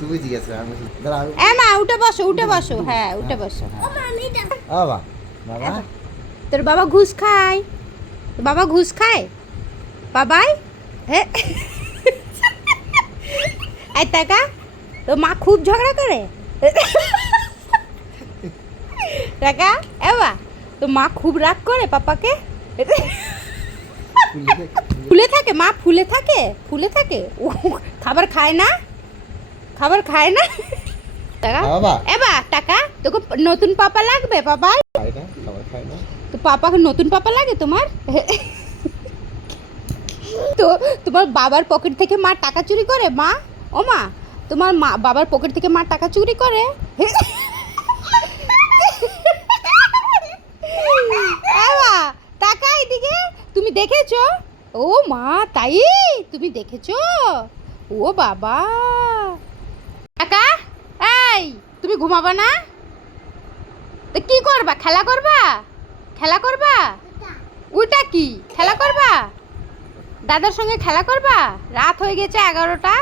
তুমি জিজ্ঞেস করো আমি দাঁড়া মা উঠে বসো হ্যাঁ উঠে বসো। বাবা বাবা তোর বাবা ঘুষ খায়, তোর বাবা ঘুষ খায় বাবাই হ্যাঁ এই টাকা তো মা খুব ঝগড়া করে টাকা এবা তো মা খুব রাগ করে পাপাকে ফুলে থাকে মা ফুলে থাকে ও খাবার খায় না টাকা এবা টাকা তোকে নতুন পাপা লাগবে বাবাই তো পাপাকে নতুন পাপা লাগে তোমার তো তোমার বাবার পকেট থেকে মা টাকা চুরি করে মা ও মা তোমার মা বাবার পকেট থেকে মা টাকা চুরি করে টাকা এদিকে তুমি দেখেছো ও মা তাই তুমি দেখেছো ও বাবা টাকা এই তুমি ঘুমাবা না তো কি করবা খেলা করবা ওইটা কি খেলা করবা দাদার সঙ্গে খেলা করবা রাত হয়ে গেছে 11টা